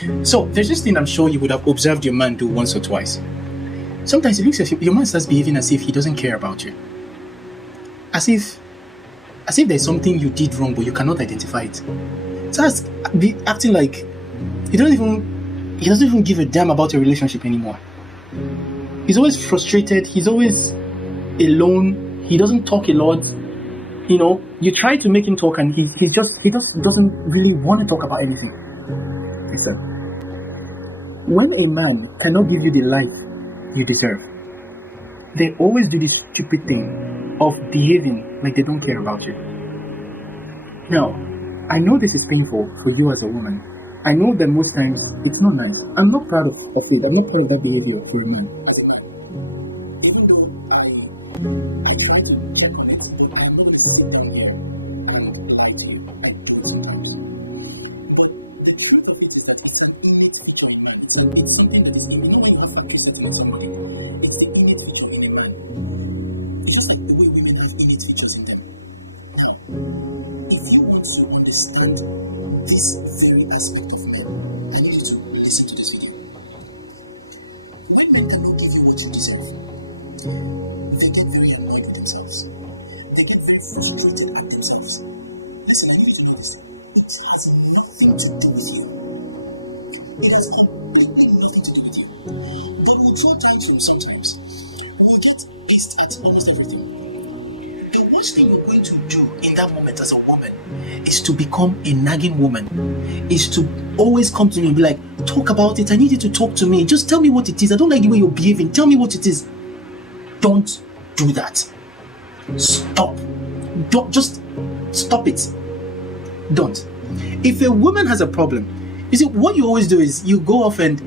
So there's this thing I'm sure you would have observed your man do once or twice. Sometimes it looks as if your man starts behaving as if he doesn't care about you. As if there's something you did wrong but you cannot identify it. Starts acting like he doesn't even give a damn about your relationship anymore. He's always frustrated, he's always alone, he doesn't talk a lot. You know, you try to make him talk and he just doesn't really want to talk about anything. Listen, when a man cannot give you the life you deserve, they always do this stupid thing of behaving like they don't care about you. Now, I know this is painful for you as a woman. I know that most times it's not nice. I'm not proud of it. I'm not proud of that behavior for a man. Sometimes we'll get pissed at almost everything. The worst thing you're going to do in that moment as a woman is to become a nagging woman. Is to always come to me and be like, talk about it. I need you to talk to me. Just tell me what it is. I don't like the way you're behaving. Tell me what it is. Don't do that. Stop. Don't just stop it. Don't. If a woman has a problem, you see, what you always do is you go off and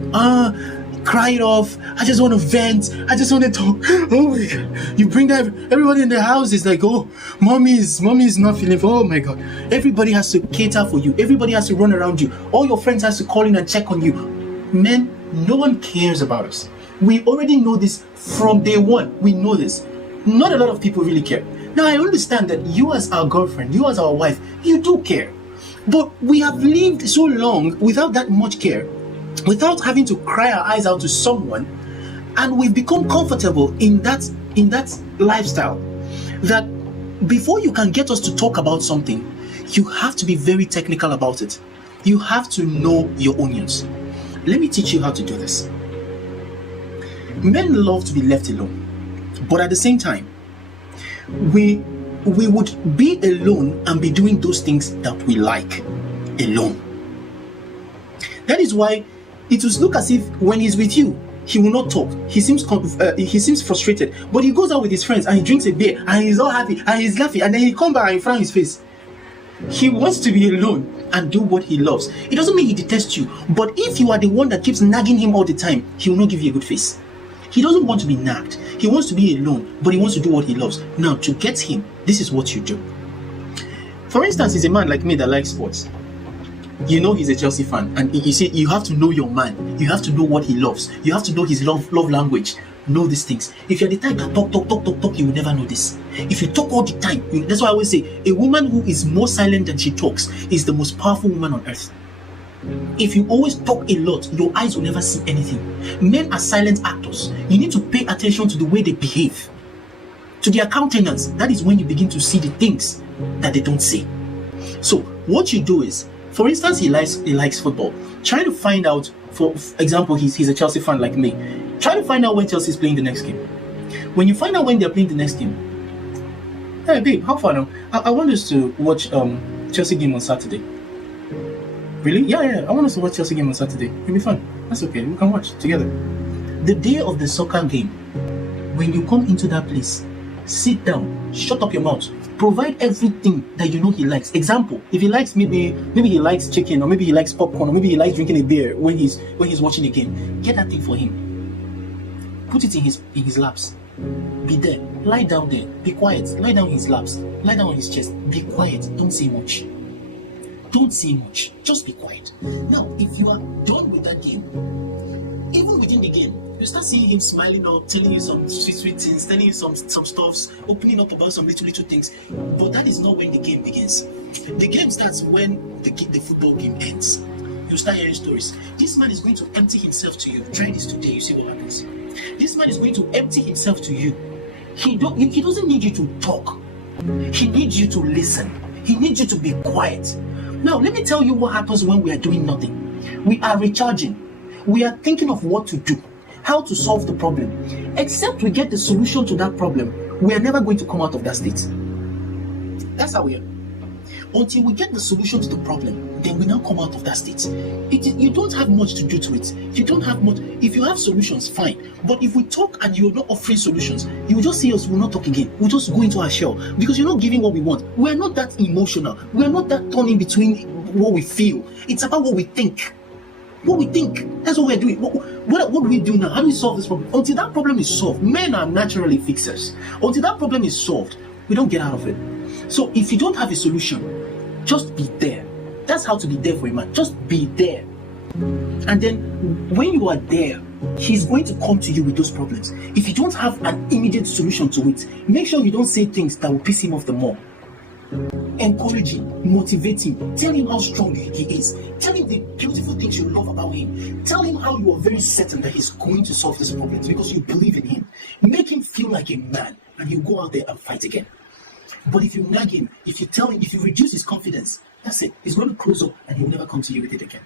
cry it off. I just want to vent. I just want to talk. Oh my god. You bring that, everybody in the house is like, oh, mommy is not feeling. Oh my god. Everybody has to cater for you. Everybody has to run around you. All your friends has to call in and check on you. Men, no one cares about us. We already know this from day one. We know this. Not a lot of people really care. Now I understand that you as our girlfriend, you as our wife, you do care. But we have lived so long without that much care, without having to cry our eyes out to someone, and we've become comfortable in that lifestyle that before you can get us to talk about something, you have to be very technical about it. You have to know your onions. Let me teach you how to do this. Men love to be left alone, but at the same time, we would be alone and be doing those things that we like alone. That is why it will look as if when he's with you, he will not talk. He seems frustrated, but he goes out with his friends and he drinks a beer and he's all happy and he's laughing, and then he comes back and frown his face. He wants to be alone and do what he loves. It doesn't mean he detests you, but if you are the one that keeps nagging him all the time, he will not give you a good face. He doesn't want to be nagged. He wants to be alone, but he wants to do what he loves. Now, to get him, this is what you do. For instance, he's a man like me that likes sports. You know he's a Chelsea fan, and you see, you have to know your man. You have to know what he loves. You have to know his love language. Know these things. If you're the type that talk, you will never know this. If you talk all the time, that's why I always say, a woman who is more silent than she talks is the most powerful woman on earth. If you always talk a lot, your eyes will never see anything. Men are silent actors. You need to pay attention to the way they behave, to their countenance. That is when you begin to see the things that they don't say. So what you do is, for instance, he likes football. Try to find out, for example, he's a Chelsea fan like me. Try to find out when Chelsea is playing the next game. When you find out when they're playing the next game, hey babe, how far now? I want us to watch Chelsea game on Saturday. Really? Yeah. I want us to watch Chelsea game on Saturday. It'll be fun. That's okay. We can watch together. The day of the soccer game, when you come into that place, sit down, shut up your mouth, provide everything that you know he likes. Example, if he likes maybe he likes chicken, or maybe he likes popcorn, or maybe he likes drinking a beer when he's watching a game, get that thing for him. Put it in his laps. Be there. Lie down there. Be quiet. Lie down in his laps. Lie down on his chest. Be quiet. Don't say much. Don't say much. Just be quiet. Now, if you are done with that game, even within the game, you start seeing him smiling up, telling you some sweet things, telling you some stuffs, opening up about some little things. But that is not when the game begins. The game starts when the football game ends. You you start hearing stories. This man is going to empty himself to you. Try this today, you see what happens. This man is going to empty himself to you. He doesn't need you to talk. He needs you to listen. He needs you to be quiet. Now, let me tell you what happens when we are doing nothing. We are recharging. We are thinking of what to do, how to solve the problem. Except we get the solution to that problem, we are never going to come out of that state. That's how we are. Until we get the solution to the problem, then we now come out of that state. You don't have much to do to it. You don't have much. If you have solutions, fine. But if we talk and you're not offering solutions, you will just see us, we'll not talk again. We'll just go into our shell because you're not giving what we want. We're not that emotional. We're not that turning between what we feel. It's about what we think. What we think. That's what we're doing. What do we do now? How do we solve this problem? Until that problem is solved, men are naturally fixers. Until that problem is solved, we don't get out of it. So if you don't have a solution, just be there. That's how to be there for a man. Just be there. And then when you are there, he's going to come to you with those problems. If you don't have an immediate solution to it, make sure you don't say things that will piss him off the more. Encourage him, motivate him, tell him how strong he is, tell him the beautiful things you love about him, tell him how you are very certain that he's going to solve these problems because you believe in him. Make him feel like a man and you go out there and fight again. But if you nag him, if you tell him, if you reduce his confidence, that's it. He's going to close up and he'll never come to you with it again.